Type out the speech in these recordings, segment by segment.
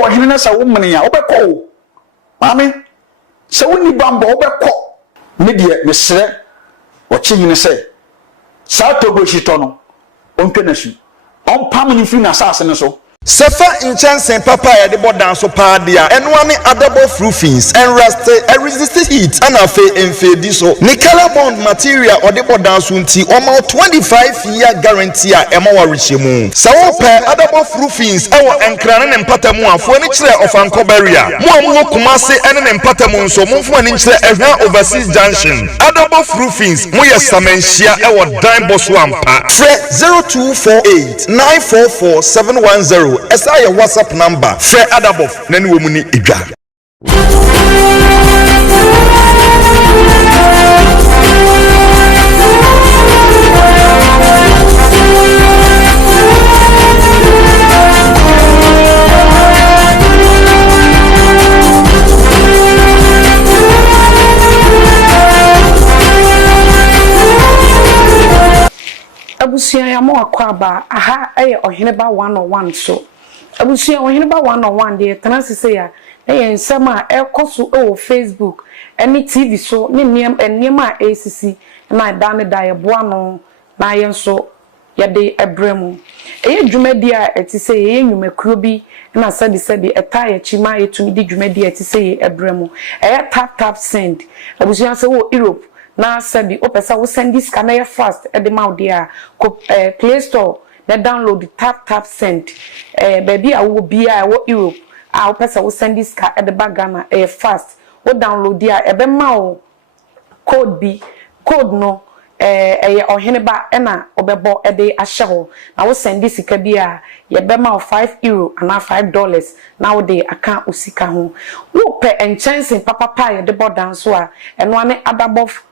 wo hene na sa wo mene ya obekọ maame se woni bamba obekọ me de me sere wo chi hene se sa togo shito no onke na su on pam ni fi na asase ne so Sefa inchansen papa ya de bodan so pa dia enwame adable roofings and resist heat and afe enfedi so ni color bond material or de bodan so nti o 25-year guarantee a ema wa rechemu sa wo pa adable roofings e wo enkra ne mpatamu afo ni kire of ankoberia mo amwo kumase ene ne mpatamu nso mo mfo ni kire ehwa overseas junction adable roofings mo ye samenhia e wo dan boso ampa 0248 944 710 esa your WhatsApp number Fred Adabof nani wo mu ni edwa abusia ya mo akwaba aha eye ohene ba 101 so abusia ohene ba 101 de transise ya eye nsema ekoso o Facebook eni TV so ne niem a ACC na dan da ye boa no na ye nso ye de ebremu eye dwumadi a etise ye nwumakuro bi na sadi eta ye chima etumi di dwumadi etise ye ebremu eye tap send abusia se wo Europe na sabi opesa wo send this scanner fast e de ma dia Play Store na download tap send baby a wo bia wo Europe a opesa wo send this scanner e de bagana fast wo download dia e be ma wo code no ohene ba e na obebo e de ahye ho na wo send this sika bia ye be ma €5 and $5 na wo de aka osika ho wo pe enchansen papa ye de bodan so a eno ane Adabof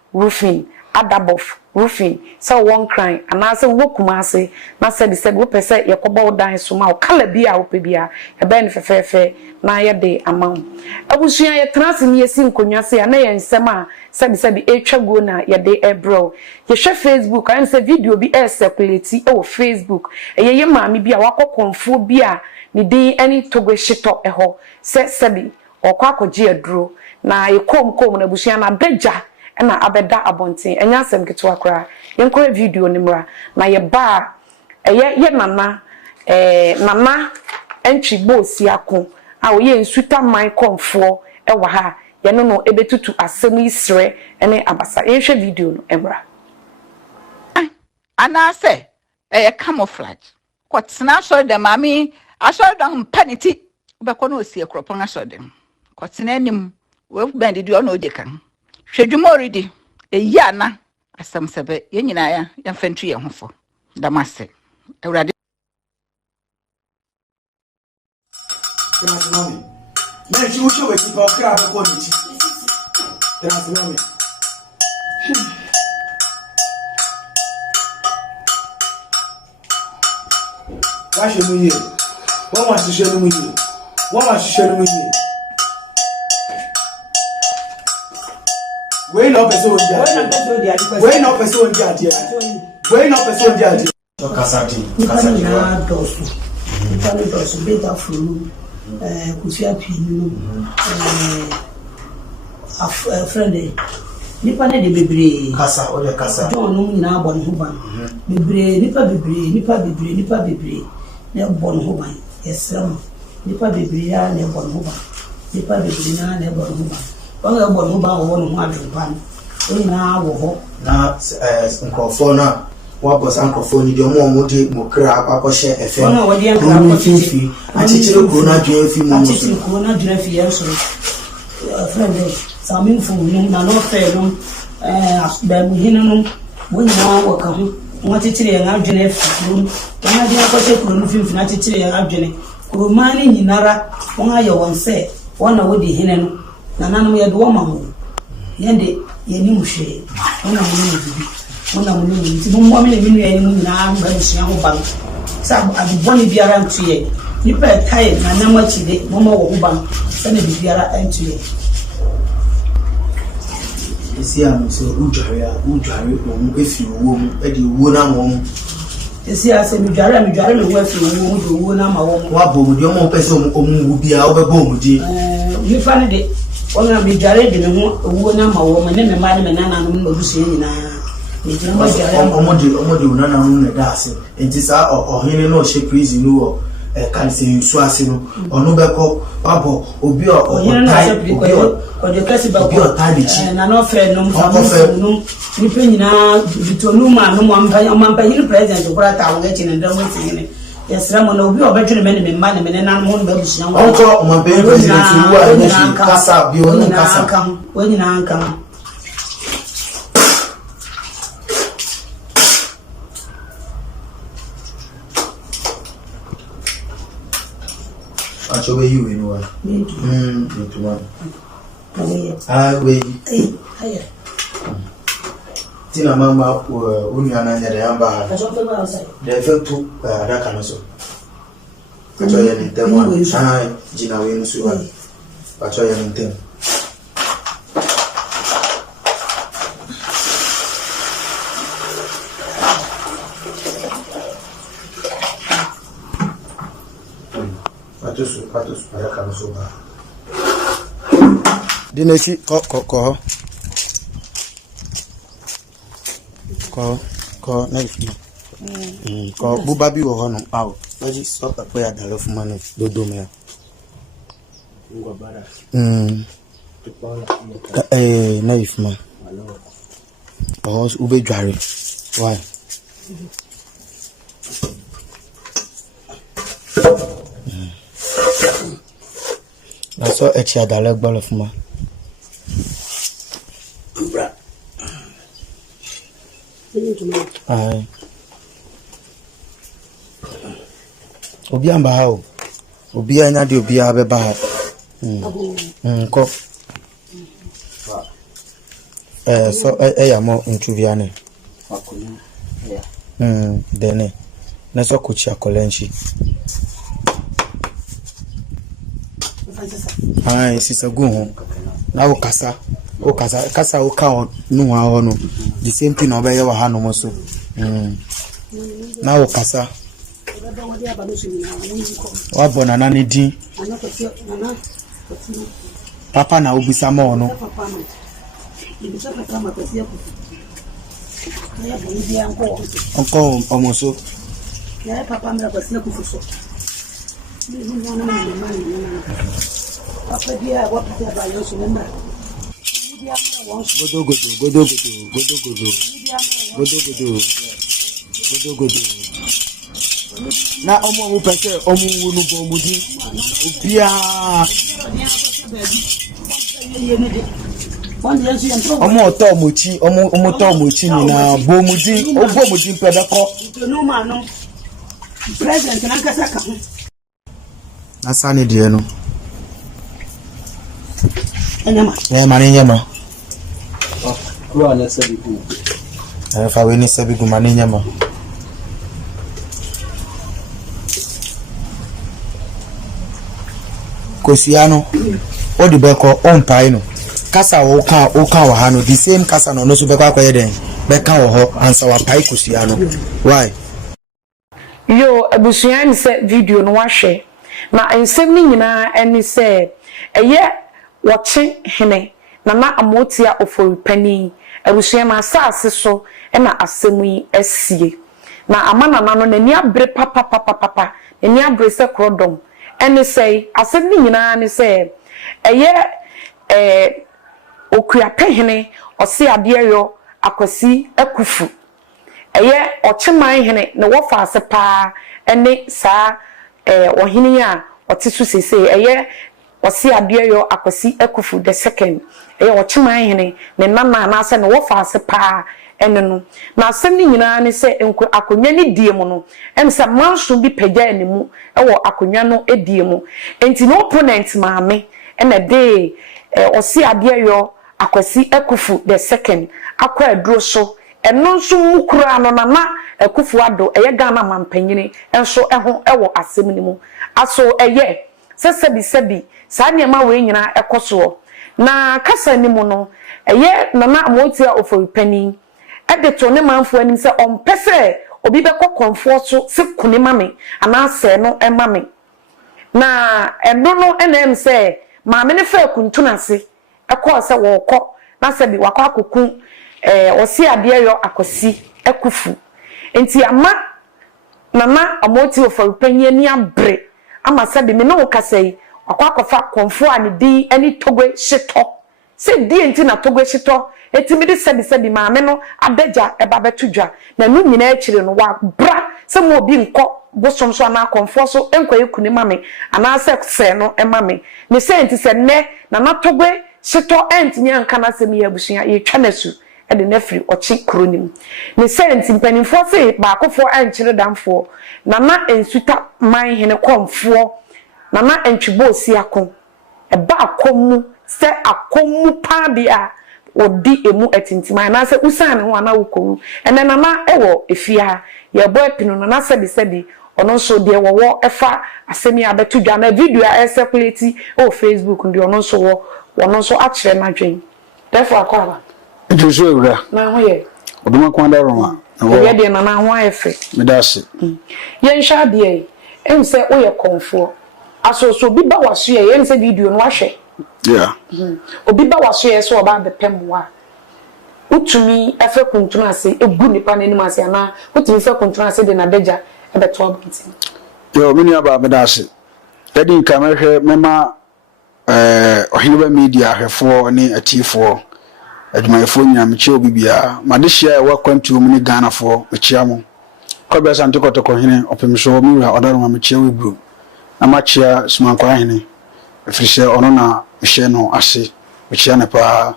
roofing so one crying and I say wo kumase na said wo pese yakoba wo dan so ma o kala bia wo pe bia e be ne fefefe na ye de amount abusua ye transimi ye sin konwase na ye nsem a said etwago na ye de ebro ye hwe Facebook and say video bi circulate o Facebook ye maami bia wakokonfo bia ni din any togo shito eho sabi okwa akogye aduro na ye kom na abusua na beja na abeda abonten enya asem ketwa kra yenkɔ video nimra na ye ba ye nana entwi bosi ako a wo ye nsuta man komfo e wa ha ye no ebetutu asem isre ene abasa yenhwe video no emra ana se camouflage kwatena so de mami aso dan paniti ubekɔ no osie kropon aso de kwatena anim we bend di ono de kan hwedwuma already eyana asam sebe ye nyina ya mfantwi ye hofo damase awurade transmami na ji wo showe ti ba kra ba ko ni ti transmami wa she mu ye wọ́n wá ṣiṣẹ́ nu mu ye we no person on dia we no person on dia so kasati na dosu ipalo dosu beta fulu kufia pinu friend nipa ne de bebre kasa o de kasa don no nyina abon ho ban bebre nipa bebre na bon ho ban esram nipa bebre ya na bon ho ban nipa bebre na bon ho ban wanga bon ho ban wo no ho adwumpan na wo ho na nkrofo na wa boss nkrofo ni de mo de mo kra akọhye efe na wo de nkra akọhye achichire corona dwen fi mo achichire corona dwen fi yeso friend samin fu ni na no fe no asba mu hinu no wo nyina wo ka ho mo achichire ya adwen fi no na de akọhye corona fi na achichire ya adwen corona ni nyinara won aye won se wona wo de hinu no na nanu ye do mamu yende ye ni muhwe wona mo ni ti mo mi ni ye ni na ba nsia ho ban sa aduboni biara ntuye nipa kai na namachi de mo ma wo ho ban sa na biara ntuye esi am so udware o mu efi wo mu e de wo na mo esi ase mi dware me ho afi wo na ma wo wa bo mu de omo pese omu bia obebo mu di mi fa ne de wona mi dware de me ho wo na ma wo me ne me ma ne me nana no me busu nyina mi dware ma dware omo de nana no ne da ase enti sa ohene no she prison no wo kan se nsu ase no ono beko babo obi o de kasi ba ko tai na no fe no fa no ni pe nyina bitonu ma no ampa yin president kura ta wo echi ne ndam echi ne yesra mo no obi obetwe me ne me ma ne me na no ba busuya wo onko ampa yin president wo a ne shi kasa bi ono kasa woni na anka acho we you know to one we tina mama unya na nyere yamba de fetu adaka no so acho ya ni temo jina we no so wa acho ya ni temo patus adaka no so ba dinesi ko na ifima ko buba bi wo ho no aw oji so papa ya dalo fuma no dodo me ngwa bara na ifima oh ube dware why na so echi adalo gbolo fuma ai obi amba ha obi anya de obi abeba ha ko so ya mo ntuviane dene na so kuchi akolenchi ai sisa gun na ukasa uka no ha no the same thing obey wa ha no mo so na ukasa wa bona na ne din papa na obisa mo no onko omo so ya papa mra kwasi ku fuso papa dia wa papa ba yo so member godo na omo mu pese omo wonu bo mudi obia omo to mochi ni na bo mudi pedako no ma no president na kasa ka na sane die no nyama kwa na sabigu fa we ni sabigu mani nyama kosiano odi beko on pai no kasa wo ka wa ha no the same kasa no so beko akoye den beka wo ho ansa wa pai kosiano why yo abusuan se video no wahwe na ensem ni nyina eni se eye woche hene na amotia oforipani abusuan ma asase so na asemu yi asie na amana no nani abre papa nani abre se krodom eni say asem ni nyina ni se eye okuape hene ose ade yo akwasi akufu eye ocheman hene na wofa ase pa ene sa ohini a otisu sese eye ose ade yo akwasi akufu the second eye ocheman hene ne nana na ase na wofa ase pa ene no na asem ni nyina ne se akonwa ni die mu no em se manso bi pagya ene mu ewo akonwa no edie mu enti no opponent maame ene de ose ade yo akwasi akufu the second akwa aduro so eno nso mukura no na akufu ado eye Ghana mampanyini enso eho ewo asem ni mu aso eye sebi sa niema we nyina ekoso na kasa ni mu no eye nana amotia oforipani ede to ne manfo anim se ompese obi be ko konfo so se kuni mame ana se no e mame na endo no enem se maame ne fa kuntuna se e ko se wo ko na se bi wakọ akoku osi ade yo akosi ekufu enti ama mama amoti ofarupanye ni abre ama se bi me no kasai wakọ akofa konfo ani di ani togwe hyeto se di enti na togwe hyeto etimi de sebi maame no abeja eba betudwa na nu nyina akire no wa bra se mo obi nko bosom so na konfo so enkoye kuni mame ana se no emame ne se enti se ne na natogwe hyeto enti nya nka na se me abusua ye twa nasu e de nafiri ochi kronim ne se enti mpanimfo se ba akofo ankire damfo na ensuta man hene konfo na entwibo si akon eba akomu se akomu pa bia odi emu etintima na se usane ho ana wukowu ene na ewo efia ye boy pinu na sebi ono so de wo efa asemi abetudwa na video a circulate o Facebook ndi ono so wo ono so a kire na dwen therefore akwaba ejuzo ewura na ho ye oduma kwanda roma ye de na ho ayefe medase ye nsha de em se o ye konfo aso bi ba waso ye em se video no ahwe yeah obi ba waso ye so oba be pemwa utumi efe kuntuna ase egu nipa nanim ase ana utumi fe kuntuna ase de na beja ebeto abunti yo mini aba medase edi kamehwe mema ohinba media ahwefo ni atifo adwumayefo nyina meche obi bia madehia wa kwantu mu ni Ghana fo mechia mo kobia sante kotoko hene opemso mi wa odaro ma mechia webru na machia sumankwa hene efrise ono na mehye no ase mechia ne pa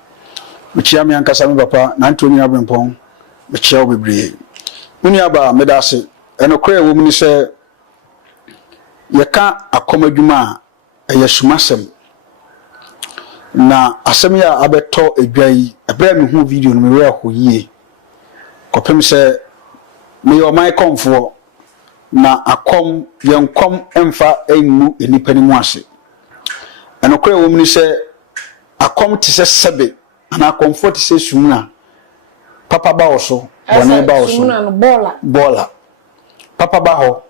mechia me ankasa me papa na ntoni abempon mechia obebre mini aba medase enokre wo mu ni se yeka akomadwuma yesumasem na asem ya abeto edwai ebra me hu video no me we ahoyie kopem se me yo my comfort na akom yenkom emfa enu enipa ni mu ase enokre wo mu ni se akom ti se sebe ana comfort se sumuna papa ba oso bone ba oso sumuna no bola papa ba ho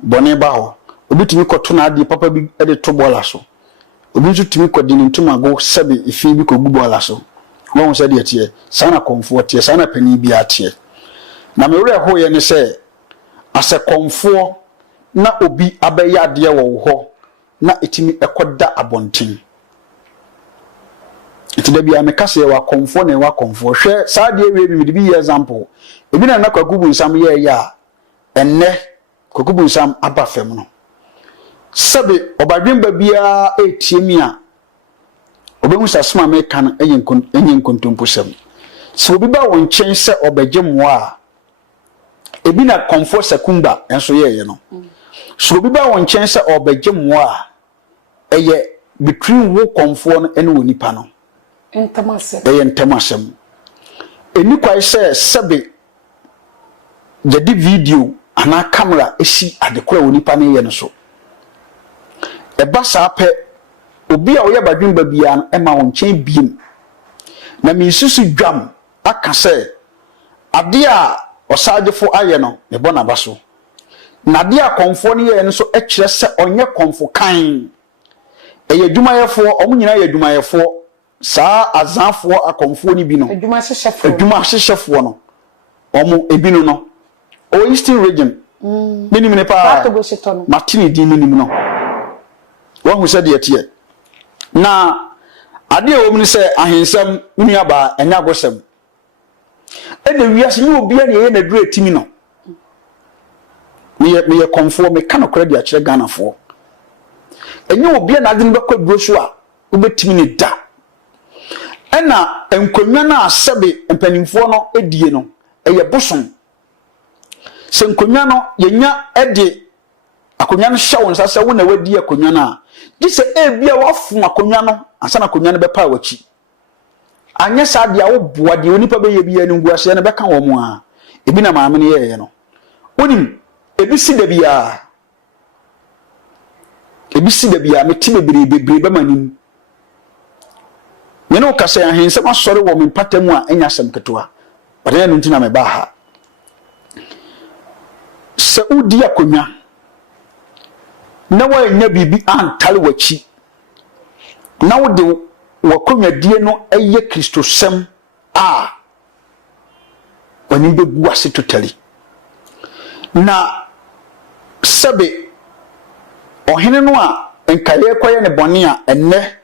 bone ba ho obi timi koto na ade papa bi e de to bola so obi nso timi kodi ni ntuma go sebe ifi bi ko gu bola so won se de tie sana comfort tie sana pani bi atie na me wure ho ye ne se ase comfort na obi abeya ade wo ho na etimi ekoda abontin itida bia me kase wa comfort na wa comfort hwe sa de we bi bi example ebi na kwagubu nsam ye ya enne kwagubu nsam aba fam no sabe obadwemba bia etiemi a obehu sasema me kan enyen kontomposam so obi ba won chen se obegye moa ebi na comfort sekumba enso ye no so obi ba won chen se obegye moa eye between wo comfort no ene woni pa no entamasem eni kwai se sabe jadi video ana camera esi adekora woni pa no ye no so eba sape obi a oye badwemba bia no ema won chen biem na mi susu dwam aka se ade a osagefo aye no ne bona baso na ade a konfo ne ye no so ekire se onye konfo kan eye dwumayefo omunyina ye dwumayefo saa azanfo akonfo ni bi no adwuma hyehyefo no omu ebinu no o Eastern region minim ne pa matini di minim no won se de tie na ade o mu se ahensam nua ba enya gosem ene wiase ni obi a ne na duru etimi no me konfo me kan okra de a kire Ghana fo enye obi na ade no bekọ duro so a obetimi ne da ena enkonwa na asebe mpanimfo no edie no eye bosom se nkonwa no yenya ede akonwa no hye won sase wo na wadi akonwa na gise ebia wafu akonwa no ansa na akonwa no bepa wachi anya sa dia wo boa de onipa be ye bia ni nguase na beka wo mu a ebi na maame ne ye no onim ebi si da bia meti bebre be manim ne no kase ahensem asore wo me patamu a enya sem ketoa ode no ntina me ba ha se udi akonya na wa nya bibi antale wachi na wo de wakonya die no eye Kristo sem a wani begu ase totally na sebe ohene no a enkaye koye ne bone a enne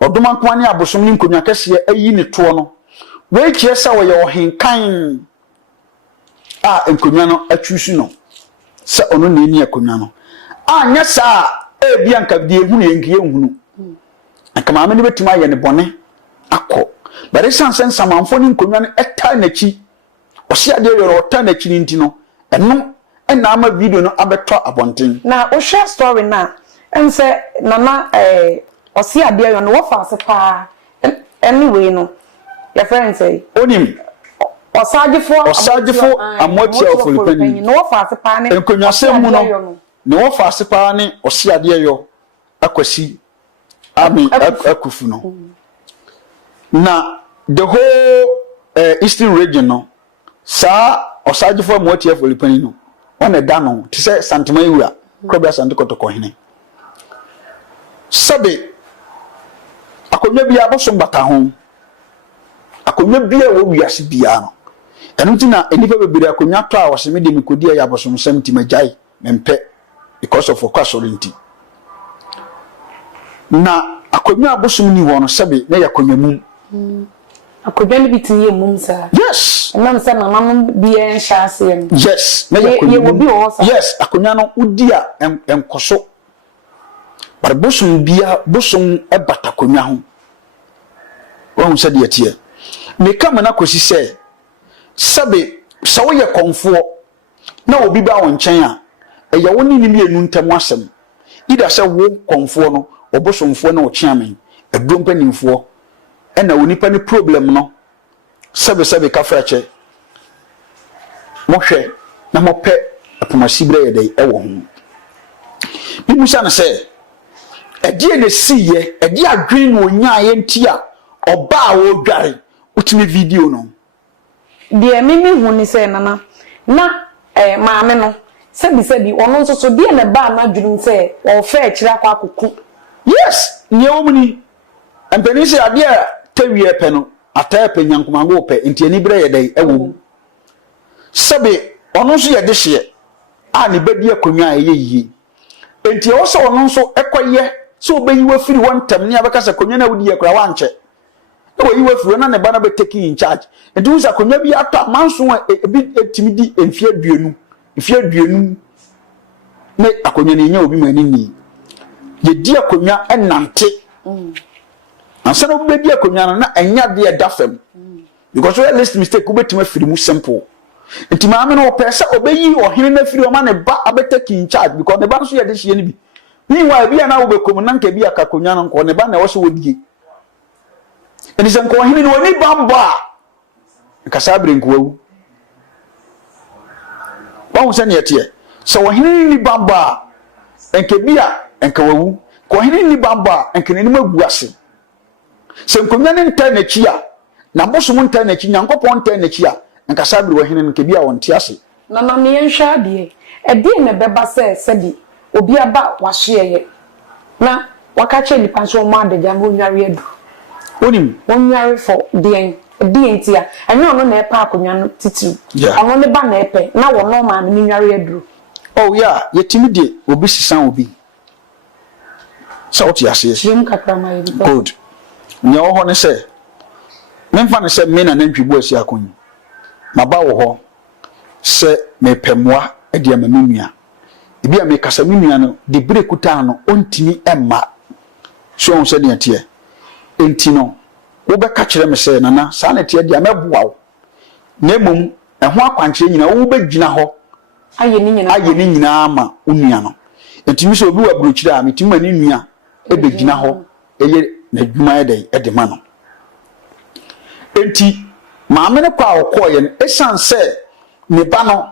odoma kwani abosom ni nkonya kese ayi ne to no we kiesa wo ye ohenkan a nkonya no atwusu no se ono ne ni akonya no anya sa ebia nka de ehunu enkie ehunu aka maame ne betima ye ne bone akọ bare sansen samanfo ni nkonya no eta nachi osi ade yoro ota nachi ni ntino eno na ama video no abeto abonten na o share story na ense nana osi ade yoro no wo fa sepa anyway no your friend say onim osagefo amotia ofulipani no wo fa sepa ne enkonya semu no ne wo fa sepa ne osi ade yoro akwasi ami akufu no na the whole eastern region no sa osagefo amotia ofulipani no one da no ti se santema yiwa krobia santikotoko hene sabe akonya bia boso mbata ho akonya bia wo wiase bia no enu tina enipa bebere akonya to a wose de mikodi ya boso nsem ti majai mempe because of okasorinti na akonya boso ni wono sabe na yakonya mum akonya ni bitin ye mum sa yes nam sa na nam bia nsha ase yes na yakonya yes akonya no udia enkoso bare bosom bia bosom ebata konya ho won se de tie me kam na kosi se sabe sawo ye konfo na obi ba won nchen a eya woni ni mienu ntam asem ida se wo konfo no obosomfo na ochiamen edumpanimfo ena wonipa ni problem no sabe ka frache mohwe na mope apomasibre ye dai ewo ho bimusa na se edie ne siye edie adwen no nyaye ntia oba wo dware utimi video no de mimi hu ni se nana na maame no sebi ono nso so de ne ba na dwurum se o fa akira kwa akuku yes nyewomni empeni se ade tawie pe no atape nyankomango pe ntiani bre ye dai ewo sebi ono nso ye de hye a ne badi akonwa ye enti wo so ono nso ekoye so obeyiwa firi wontam ne abeka se konwa na wudi ekura wanche wo yiwa firi na ne ba na be take in charge enti wo sa konwa bi ato manso ebi etimidi enfie aduanu ne akonwa ne nya obi mani ni ye di akonwa enante ansa na obi di akonwa na enya de dafem because we list mistake wo betima firi mu simple enti maame no pese obeyi ohene na firi o ma ne ba abetake in charge because ne ba so ye de hye ni bi meanwhile bia na wo bekom na nka bia kakonwa no nko ne ba na wo so wodie eni se nko ohene no ni bamba nka sabre nko wu ba wo se ne yete so ohene ni bamba enka bia enka wu ko ohene ni bamba enka ne magu ase se nkonwa ne nta na chi a na boso mu nta na chi nyankopon nta na chi a nka sabre ohene nka bia won ti ase na na me nhwa de e ne beba se di obi aba wahye na wakache nipa so mo adagya no nware adu onim nware for den ntia enye ono na epa akonwa no titi ono ne ba na epe na wo no ma no nware adu oh yeah yetimi de obi sisan obi so what you say jim kakrama yi good nya wo ho ne se memfa ne se me na nantwibu asi akonyi maba wo ho se mepemwa e de amamnua ebi ame kasa minua no de brekuta no ontimi emma so on se de tie enti no wo be ka kire me se nana sa na tie de ameboa wo na emom eho akwankyere nyina wo be gina ho aye ni nyina ama onua no enti mi so obi wa brochira a metimi mani nua e be gina ho eye na dwuma e de ma no enti maame ne kwa wo koye no esan se ne ba no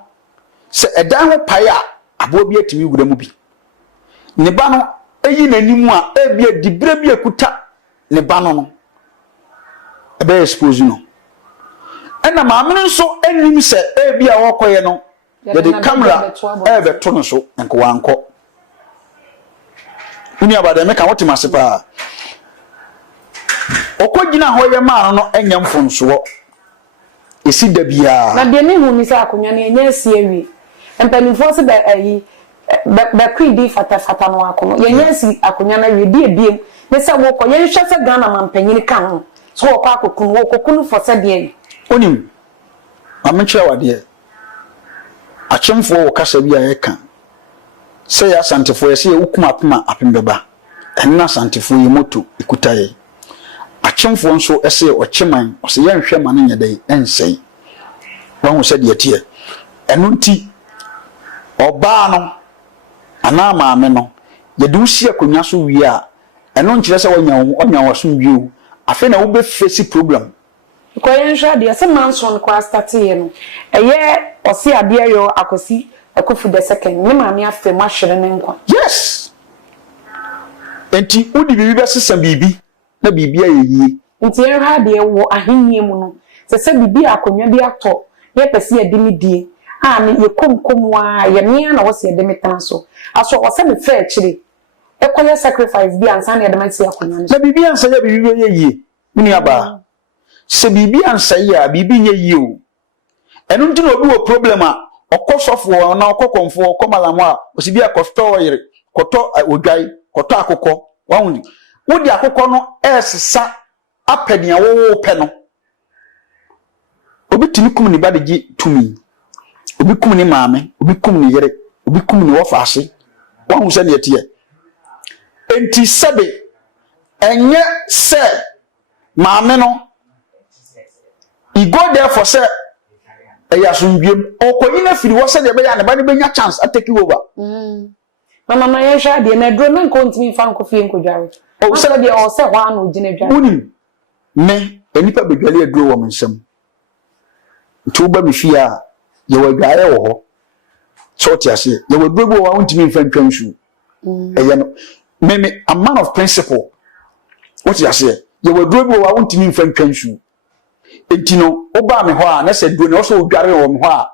se edan ho pae a abo bi atimi wura mu bi ne ba no eyi nanimu a ebia dibre bi ekuta ne ba no ebe expose no ena maame nso enim se ebia wokoye no yɛde camera ɛbɛto no so nko wankɔ uni abada me ka wote mase pa okogina hɔ yɛ maa no enya mfonso esi da bia na de ne hu ni sa akonya ne enya si awie empanifo se ba ayi ba kwidi fata no akono yenya si akonya na wie die biem ne se wo kɔ yɛhwɛ se Ghana mampanyini kan ho so wo kɔ akokunu wo kokunu fo se de onim amechira wade achemfo wo kasa bia yɛ kan se ya santefo yɛ se ukuma apema apembeba enna santefo yɛ moto ikutaye achemfo nso ese ocheman ose yɛ nhwɛ ma ne nyɛdɛ ensɛn wɔn sɛ de tie enu nti ɔbaa no ana maame no yɛde usi akonwa so wie a eno nkyerɛ sɛ wɔnya wɔso wie afi na wo be face problem ko yɛn hwɛ de sɛ manson ko start yɛ no ɛyɛ ɔse adeɛ yɔ akosi Akufu the second ne maame afɛ mu ahwere ne nkwa yes enti udi bibi bɛsesa bibi na bibi ayɛ nti yɛn hwɛ de wɔ ahennie mu no sɛ bibi akonwa bi atɔ yɛ pɛse yɛ de mi die a ne yɛ komkom wa yɛ mea na wɔse yɛ de mi tan so aso ɔsɛ me fɛ akyire ɛkɔyɛ sacrifice bi ansa na yɛ de ma ti akonwa na bibi ansa yɛ bibi yɛ yie mini aba sɛ bibi ansa yɛ a bibi yɛ yie o ɛno nti na obi wɔ problem a okosofo na okokomfo okomalamo a osibi akosto oyire koto odwai koto akokɔ wahuni wodi akokɔ no esesa apɛdia wo pɛ no obi tini kum ni badegi tumi obi kum ni maame obi kum ni yere obi kum ni wofaase wahu sɛ ne yɛteɛ enti sɛbe enye sɛ maame no I go there for sɛ eya sunbiem okoyi na firi wo se de be ya ne ba ne benya chance atake over mama ya hwa de na dro na nko ntimi fa nko fie nko dware o se de o se hwa na ogine dware unim me enipa bedwale aduro wo mensam nti ba me fie a ye wa dware wo ho so ti ase ye wa duro wo ntimi mfa ntwan su eye no me a man of principle what ti ase ye wa duro wo ntimi mfa ntwan su entino oba me ho a na se duro na so odware wo me ho a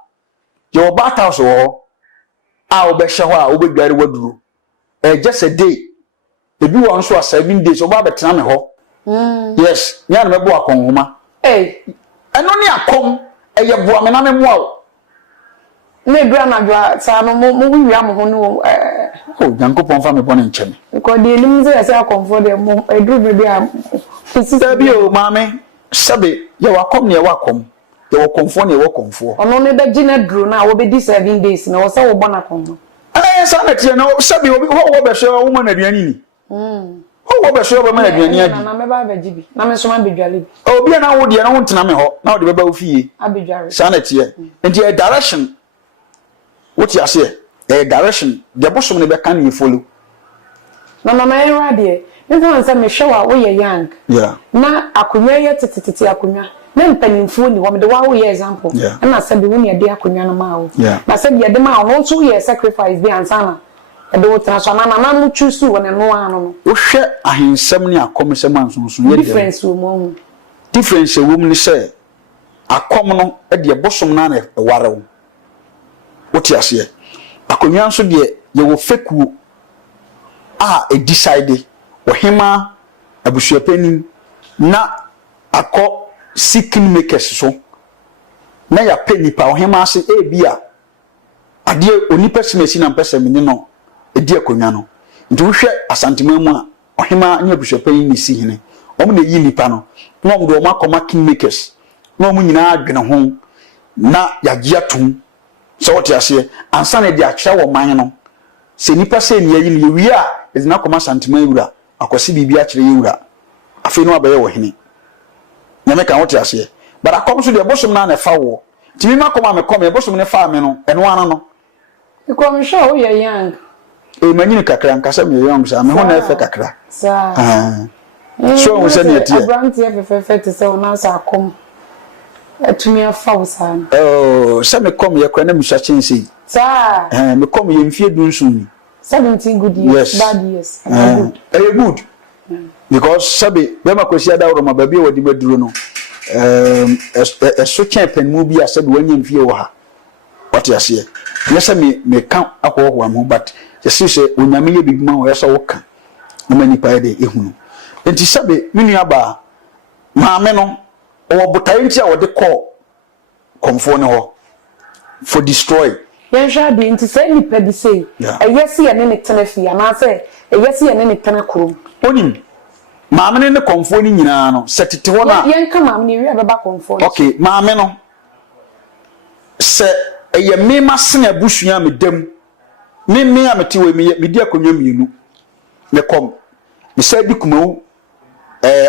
ye oba ta so ho a obehye ho a obedware waduro just a day ebi won so a 7 days oba betena me ho yes nya na mebo akonhoma eno ne akom eye boa me na me moa o ne dura na dura sa no mo wi am ho no Nyankopon fa me bone nkyeme ko de nim ze say akomfo de mo eduru bebi a sisi bi o maame sabe ye wakom ne wakom ye wakomfo ne wakomfo ono ne be gina duro na wo be di 7 days na wo say wo bona kom sa na tie na sabe wo be hwe wo ma na aduani ni wo be hwe wo ma na aduani adi na me ba ba jibi na me so ma bedwale bi obi na wo de na wo ntena me ho na wo de beba wo fie abedware sa na tie enti a direction what you say a direction the bosom ne be kan you follow na mama era de nfo nsa me hwe wo ye young na akonya ye tetetete akonya na mpanimfo ni wo me de wo ye example na sabi wo ne de akonya no ma wo na sabi ye de ma wo so ye sacrifice bi ansana e de wo transfer na mu choose wo ne no ano no wo hwe ahensem ne akomsem ansonso ye difference wo mo difference wo mu ni say akom no e de bosom na na ware wo what you say akonya nso de ye wo fekuo a e decide ohima abusuapeni na akọ seeking makers so na ya penipa ohima ase bia ade onipa simesi na mpesa mini no edi akonya no nti wo hwɛ asantema mu a ohima nya abusuapeni ni si hene omo na yi nipa no na omo do omo akoma king makers na omo nyina adwene ho na yagye atum so what you say ansa na de akyerɛ wo man no se nipa se ni yi ni wi a ezina koma asantema ewura akwasi bibi akyerɛ yewura afi no abaye wo hene nyame kan wote ase bara kom so de bosom na na fa wo timi makoma me kom e bosom ne fa me no eno ana no ikom show wo ye young manyini kakra nkasa me young sa me ho na efe kakra sa so wo se ne tie abrant ye fefe te se wona sa kom atumi afa wo sa se me kom ye kra na misha chensi sa me kom ye mfie dunsun 17 good years bad years good because sabe be makosi ada woro mababi wodi baduro no so chen pen mu bi asabe wanya mfie wo ha what you say yes me count akwo am but you say onyame ye bibima wo yes wo ka mani pa de ehunu enti sabe minu aba maame no o botaye nti a wo de call komfo ne ho for destroy yen sha de nti say nipa bi say yes ye ne tena fia na say yes ye ne tena krom onim maame ne komfo ni nyina no setete ho na yen ka maame ne wi abeba komfo okay maame no se eye me masena busua me dam me a meti we me di akonwa mienu me kom me say di kumawu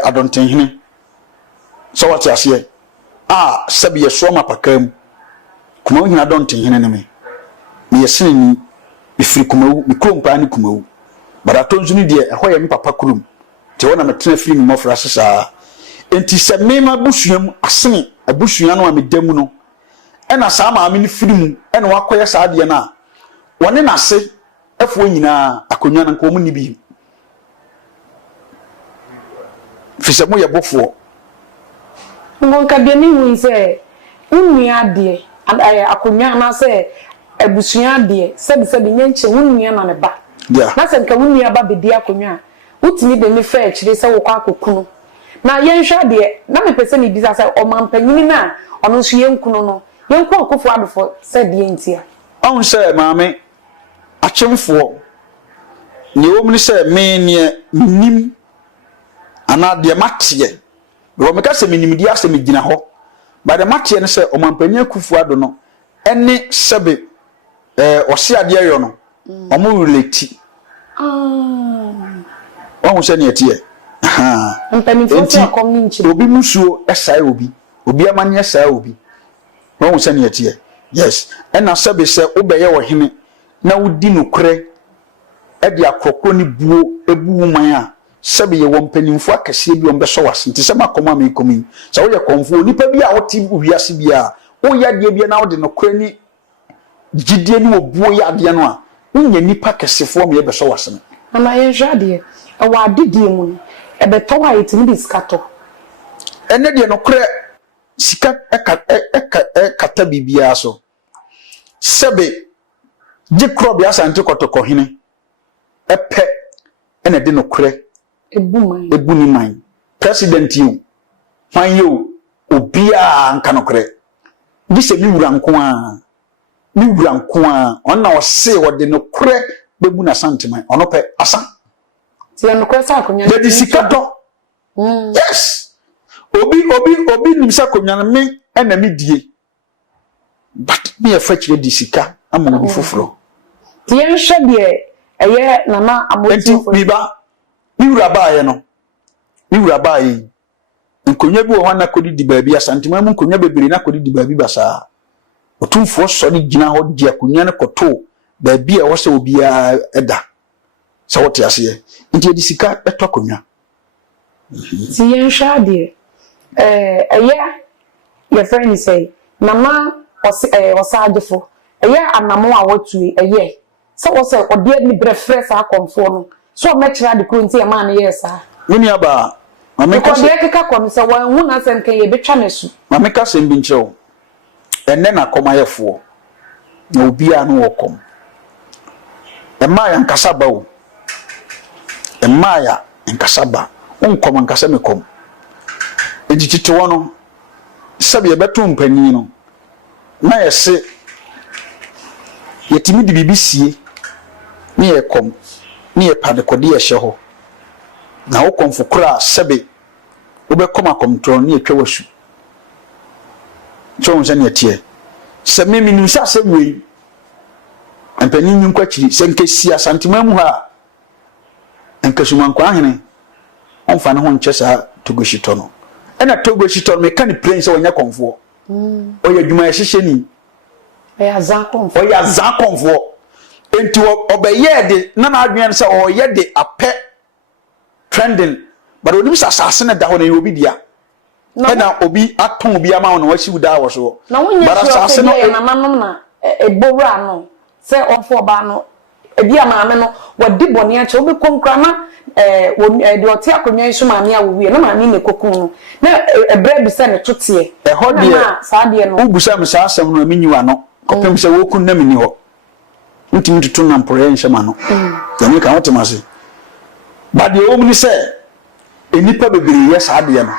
adontenhene so what you say sabi ye so mapakam kumawu hina adontenhene ne me yesene ni me firi kumawu me krompa ni kumawu bara tonzu ni de ho ye me papa krum te wona me tena firi me mofra sesa enti se me ma busuam asene abusua no a me dam no ena sa maame ni firi mu ena wakoye sa de na woni na se afo nyina akonwa na nko mu ni bi fise mu ye bofo ngonka de ni hu se unua de akonwa na se abusua de se bi nyenche unua na ne ba na se nka unua ba be di akonwa utimi de me fa akire se wo kwa akokunu na yenhwa de na me pese ni bisa se o mampanyini na ono so yenkunu no yenko akofo adofo se de entia on se maame achemfo ni wo mni se me ne nim ana de matie wo me ka se minim di ase me gina ho ba de matie ne se o mampanya akofo ado no ene sebe o se ade ayo no o mo relate wọ́n ṣe ni etie mpani fo akom ni nchi obi musuo esai obi amanye esai obi wọ́n ṣe ni etie yes ena sebe se obeye wo hene na wudi nokre e de akrokro ni buo ebu man a sebe ye wo mpanimfo akase bi on be so wase nti se makoma me komi se wo ye konfo nipa bi a woti wiase bi a wo ya de bi na wo de nokre ni gidie ni wo buo ya de no a unya nipa kasefo me be so wase ama ye jade wa adidie mu ebe to wa yetimi diskato ene de nokre sika kata bibia so sebe jikrobi asante kotoko hene epe ene de nokre ebu ni man president you man you obia anka nokre bi se mi wura nko a onna wo se wo de nokre bebu na santeman ono pe asa ti nokre sa akonya de sikato yes obi nimsa konya me ena me die but me e fa kire di sika ama obi foforo ti en hwe de eye nana amoti foforo biba mi wura ba ye nkonya bi wo hana kodi di baabi asantema mu nkonya bebere na kodi di baabi basa otumfo so ni gina ho di akonya ne koto baabi a wo se obi a eda so wote ase nti di sika eto akonya ti en hwe de eye your friend say mama osaadefo eye anamo a wotue eye so wo say ode ni brefre sa akomfo no so mechira de kronti e ma na yesa woni aba mama ka se keka kom se wan hu na sem kan ye betwa nesu mama ka se mbi nchew enne na komayefo na obi a no wokom emma ya nkasaba o emma ya nkasaba onkom nkasa mekom ejitite wono sabe ye beto mpani no na yese yetimi di bibisie ni yekom ni ye pade kodi ye hye ho na wo konfukura sabe wo bekom akomtro ni etwa wasu so won se ne tie se me minim sa se wei ampani nyin kwachiri se nkesi asantema mu ha enkasuma kwa hene onfa ne ho nche sa togoshito no ena togoshito me kan prince wonya konfo oya dwuma ye hyehye ni oya za konfo enti obeye de na na adwen se oye de ape trending but onim sa asase na da ho na obi dia ena obi aton obi ama no wasi uda wo so bara asase no na nanom na ebowra no se onfo ba no ebi amaame no wadi bone a che obi konkra na de oti akonwa nso maame a wowie na maame ne kokun no na ebre bi se ne totie ho de sa de no ubusa me sa asem no aminyiwa no kopem se wo kun na mini ho ntimi tutu na mpore nhema no yani ka wotemase ba de o mu ni se enipa bebiri ye sa de no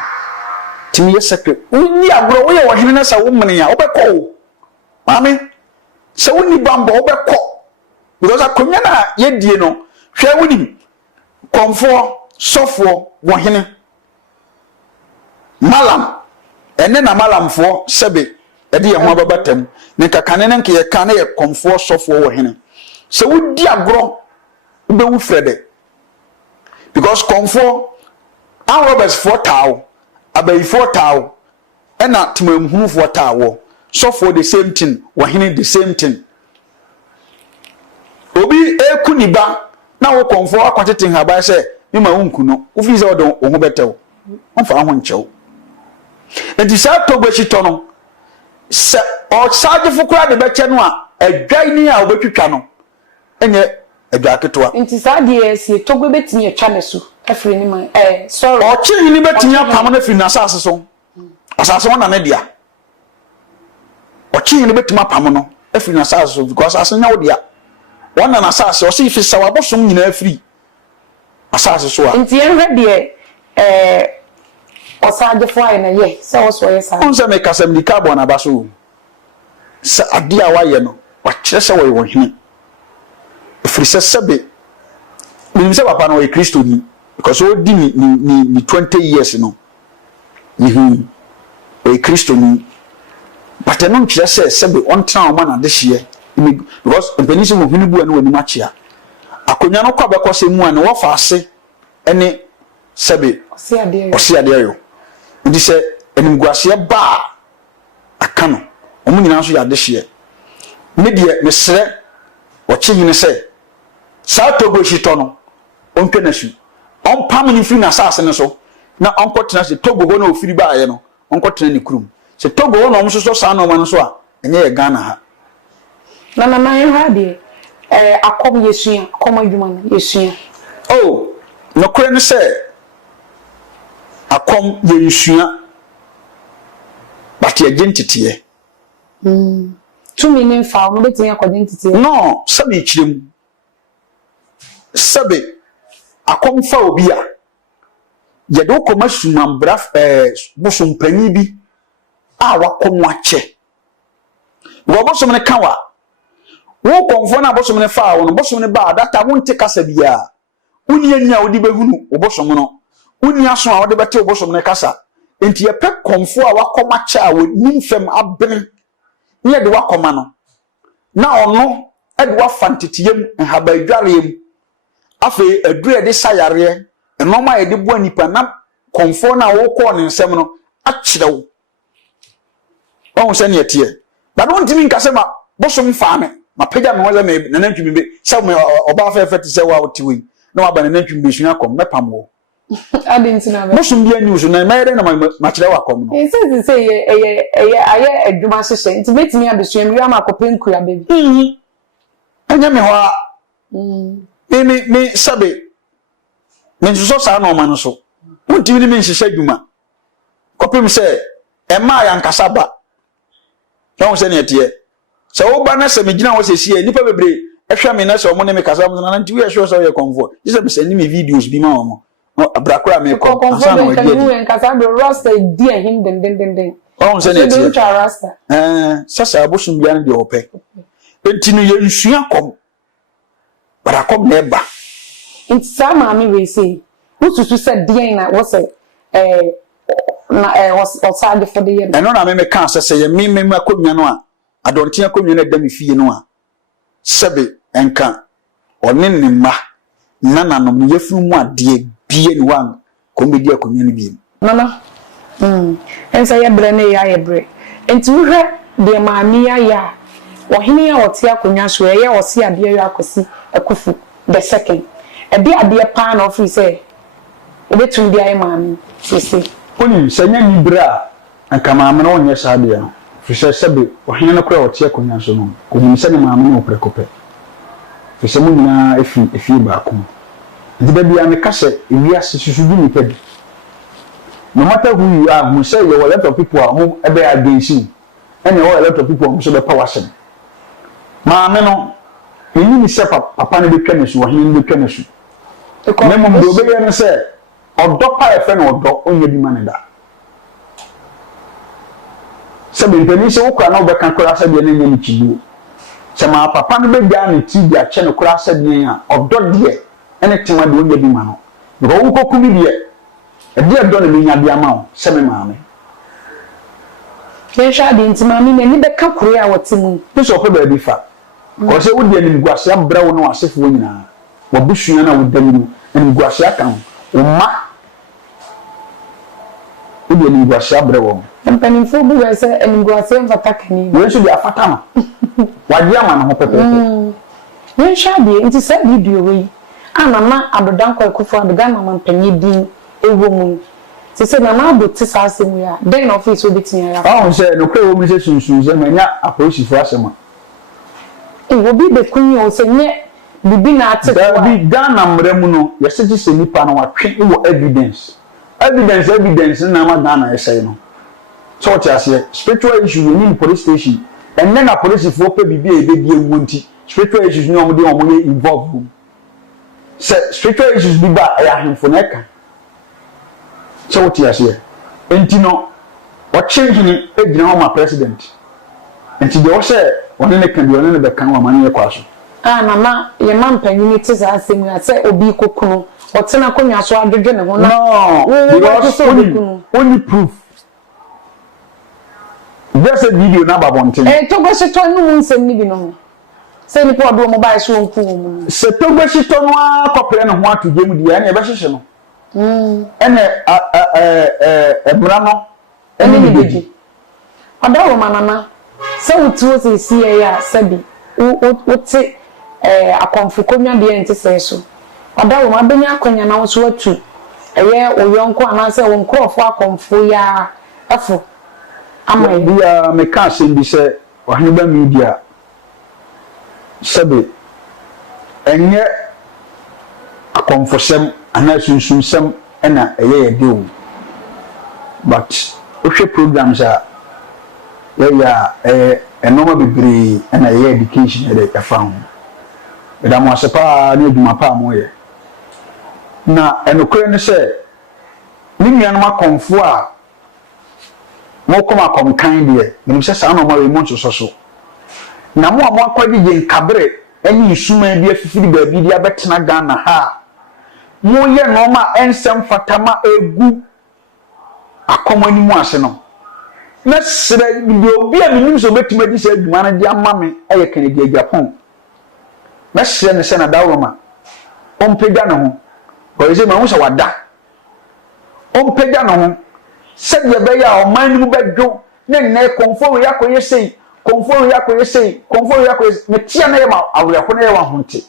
timi ye sekre uni agro wo ye wo hene na sa wo mene ya wo be ko mami se woni bambo wo be ko because akonya na ye die no hwe woni komfo sofo wo hene malam ene na malamfo sebe ede ye ho ababatam ne kakane ne nke ye kan ye komfo sofo wo hene se wodi agro be wu frede because komfo an robbers for taw abai for taw ena timamhunu for taw so for the same thing wahine the same thing obi ekuniba na wo komfo akwatete haba se mema wonku no ofi se odo wo ho betew onfa ho nchew enti sa togbashi to no se o saje fukura de beche no a adwan ni a obetwitwa no enye adwa ketwa enti sa de esi togbe betimi atwa nesu afiri ni man sorry o chi ni betimi apam na firi na asase so asase wona na dia o chi ni betimi apam no afiri na asase so because asase nya wo dia wona na asase o si fi sawa bosom nyina afiri asase so a enti enhwe de osaje fo aye na ye se wo so ye sa onse me kasam di carbon abaso sa ade a waye no wa kire se wo hene afiri se sebe mi se papa no e Kristo ni because o di ni 20 years no e Kristo ni but no kire se sebe on tran o ma na de hye because empenishi mo hunu bu anu wani machia akonya no kwa bekọ se mu an wo fa ase ene sebe osi ade yo ndi se enim guase ba aka no omu nyina so ya de hye me de me sere o chihine se sa togo shito no onke na su on pam ni firi na sase ne so na onko tena se togo ho na ofiri ba aye no onko tena ni kurum se togo ho na omso so sa no ma no so a enye ye Ghana ha na ha de akom yesua akom adwuma no yesua oh no kure ne se akom yesua but ye gentitiye tumi ne fa mo betimi akodentitiye no sabe chirem sabe akom fa obi a ye do koma sumam braf bosum panyi bi a wakom wache wo bosum ne kawa wo konfo na bosum ne fa wo no bosum ne ba data wonte kasa bia uni anya odi behunu wo bosum no uni aso a wode bete wo bosum ne kasa enti ye pe konfo a wakoma cha wo nimfem abene ye de wakoma no na ono e de wafantitiyem habadwarem afi adure de sayare enoma ye de bo anipa na konfo na wo ko ne nsem no akyerew won se ne etie ba don timi nkase ma bosum fa me mapeja me wole me nanantwimi be se me oba fa te se wa otiwi na wa ba nanantwimi be sua kom mepam wo adintina be bosum bia news na mayere na ma kire wa kom no say aye adwuma hyehyɛ nti betimi abesua mi wa makopenku ya baby anya me ho a me sabe me nso sa na o ma no so wonti ni me hyehyɛ adwuma kopem se ema ya nkasa ba na wo se ne etie se wo ba na se me gina wo se sie nipa bebre ehwa me na se o mo ne me kasa mo na nti we ehwa so ye konfo se me se ni me videos bi ma mo abrakura me ko konfo na we nkasa be rasta di ehim den o se ne etie rasta sasa abosum bia na de ope enti no ye nsua kom bara kom na eba nti sa ma me we say ututu se die na wo se na was outside for the year eno na me ka se ye me akonwa no a adonte akonwa na da me fie no a sebe enka one ne ma nananom yefuru mu ade bie ni wan komedi akonwa ni bie nana ensa ye bre ne ya ye bre enti wo hwe de ma mi ya wo hene ya wote akonwa so ye wo se ade ya akosi akufu the second e bi ade pa na ofri say obetum bi aye ma mi sisi oni sanya ni bra anka maame no onye saade ya fishe sebe ohene no kura wote akonwa so no konim se ne maame no oprekope fishe mu nyina efi ba ko ndiba bia me kase ewi ase susudu ni pedi no matter who you are who say you a lot of people are home ebe against you and you a lot of people who so be power sen maame no ni se papa ne betwa ne su wo hene betwa ne su me mo do be ye no se odo pa e fe na odo onye bi mane da se be mpani se wo kwa na wo be kan kora se de ne nya ni chibu se ma papa no be gya ne ti bia che ne kora se de a odo de ene tema de onye bi ma no because wo koku bi de e de do ne nya bia ma wo se me maame Yensha di ntima mi ni be ka kure a wotimu so pe ba bi fa ko se wo de ni guase abra wo no asefo nyina wo busua na wo dami ni guase aka wo ma wo de ni guase abra wo mpanimfo bu we se ni guase mfata kani wo so di afata ma wade ama na ho pepe Yensha di nti se video we anana adodan kwa kufu adodan na mampanyi din ewo mu se na na do tisa asem ya den office obitin ya ah se no kwe wo mi se sunsun se manya apolisi asema obi be kunyi o se nye bibi na ate da bi Ghana mremu no yeseti se nipa na watwe wo evidence na ma Ghana yesai no so what you say spiritual issue ni police station and then a police for pe bibi e be die wonti spiritual issues ni omo dey involve se spiritual issues bi ba ya hemfo na ka so what you say enti no what change ni e gina o ma president enti de o say woni ne kan bi woni ne be kan wa mane ye kwaso mama ye mampanyini te za asemu ya se obi kokunu otena konwa so adwedwe ne ho na no because only proof there's a video na babonten to go se to nu nsem ni bi no se ni po do mobile so nku mu se to go se to no akopere ne ho atugye mu dia na e be hyehye no ene ebra no ene ni beji adawo manana se wutu se sie ya sabi wote akonfu konwa de ente se so adawo ma benya akonya na wo so watu eye oyonko anase wo nkrofo akonfu ya afo ama bia me ka sembi se waheba media sabe enye akonfosem ana sunsunsem ena eye de but ohwe programs a ya enoma bibiri ena eye education de ka fa ho da mo asepa na eduma pa mo ye na enokore ne se ni nuanom akonfo a mo koma komkan de nim se sa na mo we mo nsoso na mo akwadi je nkabre eni isuma bi afifiri ba bi dia betena Ghana ha mo ye no ma ensem fatama egu akomani mu ase no na sere bi obi a minim so betima di se aduma na dia mame eye Kennedy Japan na sere ne se na dawroma ompega no ho ko ise ma ho se wada ompega no ho se ye be ya o man mu bedwo ne ne konfo ya koye sei konfo ya koye me tia na ye ma awre ko na ye wa honte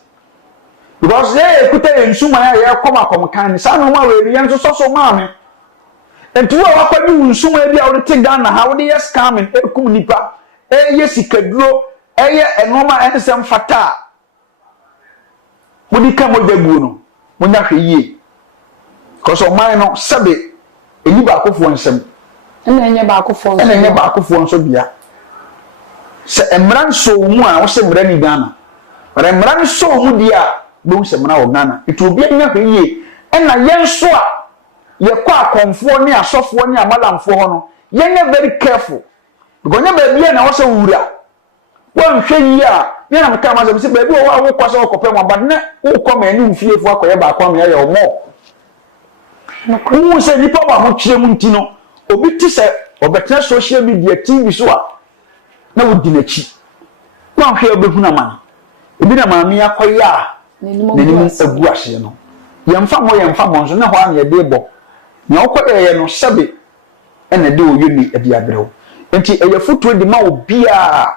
because ye kuta ye nsuma ya ye koma komkan ni sa no ma we ye nso so ma me entu wa kwadi nsuma bi a wo te Ghana ha wo de yes scamming ekum nipa ye sikaduro ye enoma ensem fata wo di ka mo daguo no mo nya hweye cause o man no sabe eni ba akofo nsem enye ba akofo nso bia se emran so mu a wo se mra ni Ghana but emran so mu dia bo se mra wo Ghana itu obi anya hweye ena yenso a ye kwa akonfo ni asofo ni amalamfo ho no yenye very careful because nya ba bia na wo se wura won hwe yi a ye na meka ma se ba bi wo kwasa wo kopem but ne wo koma ni mfiefo akoye ba akwa me ye omo no se nipa wa ho twire mu ntino obi ti se obetena social media TV so a na wodi nachi na hwe obehu na man ebi na maami akoye a nenim agu ahye no yemfa mo nso na ho an ye de bo nya okode ye no sabe ena de oyuni edi abrew enti eye futu di ma obi a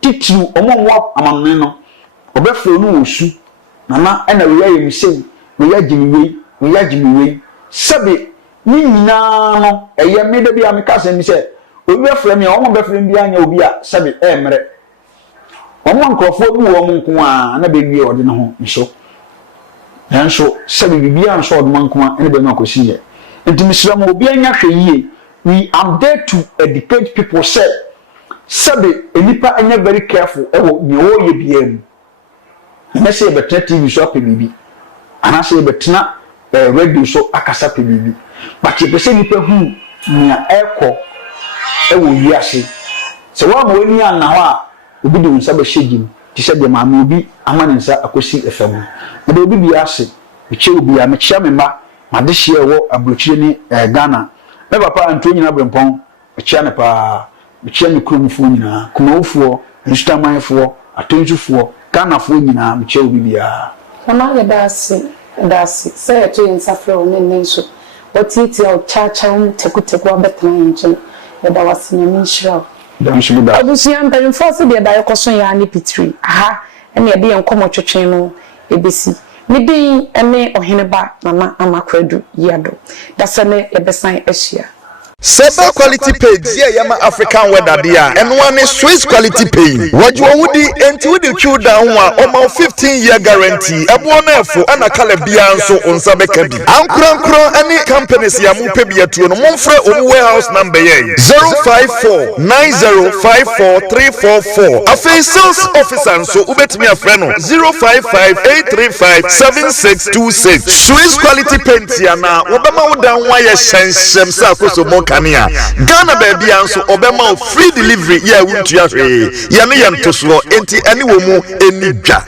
titiru omonwo amanne no obefro no osu na ena we ye misem we ya gimiwe sabe ni nyina no eye mede bia mekase mi se obi afra mi o mo befra bia anya obi a sabe emre omo nkrofo bi wo mo nko a na be wie ode ne ho nso nanso sabe bibia nso ode man nko a ene be ma kosi ye enti misra mo obi anya hweyie we am there to educate people say sabe enipa anya very careful ewo ne wo ye biam na se betena TV so apebibi ana se betena radio so akasa pebibi but ye pese nipa hu nia eko ewo wiase se wa ma wani ana wa obi de unsa be hyegim ti se de ma ma obi amane nsa akosi efam na de obi bi ase eche obi a me chia me ma ma de hye ewo abrochire ni Ghana me papa anto nyina brempon echia ne pa echia ne kromfo nyina kumawfo nstamanfo atonjufo Ghanafo nyina me chia obi bia ona ye dasi say to insafre one nenso otiti o chacha tekuteku abetana nje ye da wasenya minshira abusuya mpanyimfo se de da yekoso ya ni pitri aha ene de yenkomo twetwen no ebesi midin ene oheneba mama amakwadu yado dasane ebesan ahia Seba quality paid yama African weather dia and one is Swiss quality paid. What you would enti with the queue down one 15-year guarantee. Abuona fo ana kala bia so onsa bekadi. Ankran any companies ya mu pebia tu no monfre omu warehouse number ye 05490543444. Afi sales officer so ubetimi afre no 0558357626. Swiss quality paint ya na obama wodan wa ye hyenhyem sa koso Kania Ghana baby anso obema free delivery ya wuntu ya hwe ya ne yem to so enti ani wo mu enidwa